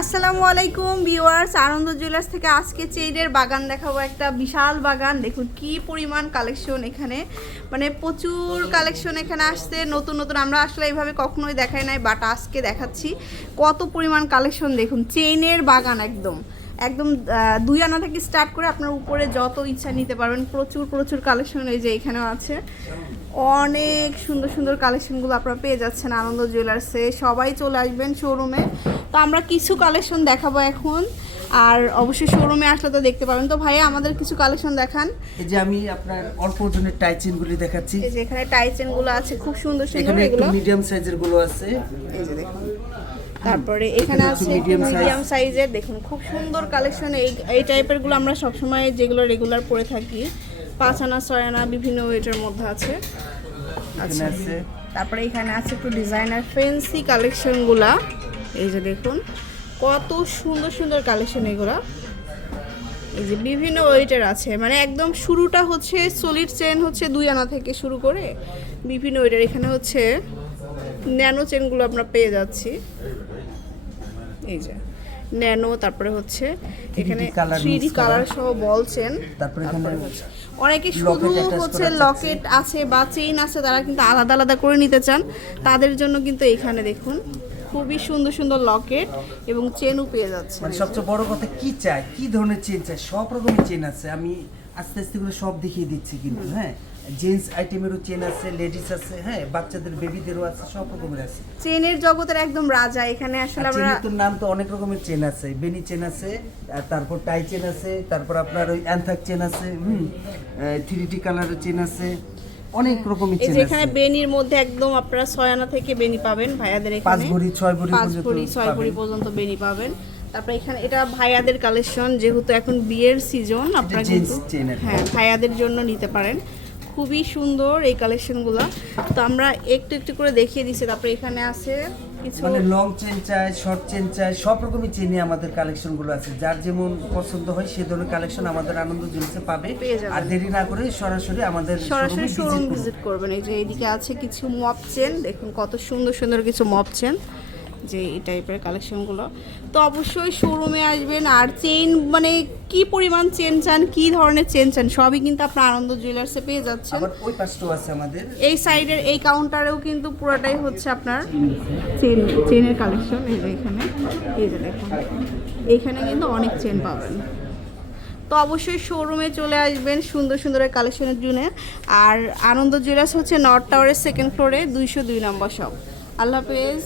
আসসালামু আলাইকুম ভিউয়ার্স, আনন্দ জুয়েলার্স থেকে আজকে চেইনের বাগান দেখাবো, একটা বিশাল বাগান। দেখুন কি পরিমাণ কালেকশন এখানে। মানে প্রচুর কালেকশন এখানে আসছে, নতুন নতুন। আমরা আসলে এইভাবে কখনোই দেখাই নাই বাট আজকে দেখাচ্ছি কত পরিমাণ কালেকশন। দেখুন, চেইনের বাগান একদম। একদম দুই আনা থেকে স্টার্ট করে আপনার উপরে যত ইচ্ছা নিতে পারবেন, প্রচুর প্রচুর কালেকশন এই যে এখানেও আছে। অনেক সুন্দর সুন্দর কালেকশনগুলো আপনারা পেয়ে যাচ্ছেন আনন্দ জুয়েলার্সে। সবাই চলে আসবেন শোরুমে তো আমরা কিছু কালেকশন দেখাবো এখন। আর অবশ্যই শোরুমে আসলে তো দেখতে পাবেন। তো ভাইয়া আমাদের কিছু কালেকশন দেখান। এই যে আমি আপনার অল্প ওজনের টাইচেন গুলি দেখাচ্ছি। এই যে এখানে টাইচেনগুলো আছে খুব সুন্দর সুন্দর এখানে একটু এগুলো। মিডিয়াম সাইজেরগুলো আছে। এই যে দেখুন। তারপরে এখানে আছে। মিডিয়াম সাইজের দেখুন খুব সুন্দর কালেকশন এই এই টাইপেরগুলো আমরা সবসময় যেগুলো রেগুলার পরে থাকি পাঁচ আনা ছয় আনা বিভিন্ন ওয়েটের মধ্যে আছে। আচ্ছা। আছে। তারপরে এখানে আছে একটু ডিজাইনার ফেন্সি কালেকশনগুলা এই যে দেখুন কত সুন্দর সুন্দর কালেকশন এগুলো। এই যে বিভিন্ন ওয়েটের আছে মানে একদম শুরুটা হচ্ছে সলিড চেন হচ্ছে দুই আনা থেকে শুরু করে বিভিন্ন ওয়েটের এখানে হচ্ছে ন্যানো চেনগুলো আমরা পেয়ে যাচ্ছি। এই যে ন্যানো তারপরে হচ্ছে এখানে থ্রি। কালার সহ বলছেন তারপরে এখানে অনেকে শুধু হচ্ছে লকেট আছে বা চেইন আছে তারা কিন্তু আলাদা আলাদা করে নিতে চান। তাদের জন্য কিন্তু এখানে দেখুন খুবই সুন্দর সুন্দর লকেট এবং চেনও পেয়ে যাচ্ছে। মানে সবচেয়ে বড় কথা কি চাই? কি ধরনের চেন চাই? সব রকমের চেন আছে। আমি আস্তে আস্তে করে সব দেখিয়ে দিচ্ছি কিন্তু হ্যাঁ? জেন্টস আইটেমেরও চেন আছে লেডিস আছে হ্যাঁ? বাচ্চাদের বেবিদেরও আছে সব রকমের আছে। চেনের জগতের একদম রাজা। এখানে আসলে আমরা চেনের নাম তো অনেক রকমের চেন আছে। বেনি চেন আছে আর তারপর টাই চেন আছে তারপর আপনার ওই অ্যান্থাক চেন আছে হুম? থ্রি ডি কালারের চেন আছে। অনেক রকমের চেন আছে এখানে বেনির মধ্যে একদম আপনারা ছয় আনা থেকে বেনি পাবেন ভাইয়াদের পাঁচ এখানে। ভরি ছয় ভরি পাঁচ ভরি ছয় ভরি পর্যন্ত বেনি পাবেন। তারপরে এখানে এটা ভাইয়াদের কালেকশন যেহেতু এখন বিয়ের সিজন আপনারা কিন্তু। হ্যাঁ ভাইয়াদের জন্য নিতে পারেন। খুবই সুন্দর এই কালেকশনগুলো তো আমরা একটু একটু করে দেখিয়ে দিচ্ছি। তারপরে এখানে আছে কিছু মানে লং চেন চাই শর্ট চেন চাই সব রকমের চেনে আমাদের কালেকশনগুলো আছে। যার যেমন পছন্দ হয় সে ধরনের কালেকশন আমাদের আনন্দ জিনিসে পাবে। আর দেরি না করে সরাসরি আমাদের সরাসরি শোরুম ভিজিট করবেন। এই যে এইদিকে আছে কিছু মপ চেন দেখুন কত সুন্দর সুন্দর কিছু মপ চেন যে এই টাইপের কালেকশনগুলো তো অবশ্যই শোরুমে আসবেন আর চেন মানে কি পরিমাণ চেন চান কি ধরনের চেন চান সবই কিন্তু আপনার আনন্দ জুয়েলার্সে পেয়ে যাচ্ছেন। ওই পাশটাও আছে আমাদের। এই সাইডের এই কাউন্টারেও কিন্তু পুরোটাই হচ্ছে আপনার চেন চেনের কালেকশন এই যে এখানে এই যে দেখুন। এইখানে কিন্তু অনেক চেন পাবেন। তো অবশ্যই শোরুমে চলে আসবেন সুন্দর সুন্দর কালেকশনের জন্য আর আনন্দ জুয়েলার্স হচ্ছে নর্থ টাওয়ারের সেকেন্ড ফ্লোরে দুইশো দুই নম্বর শপ আল্লাহ হাফেজ।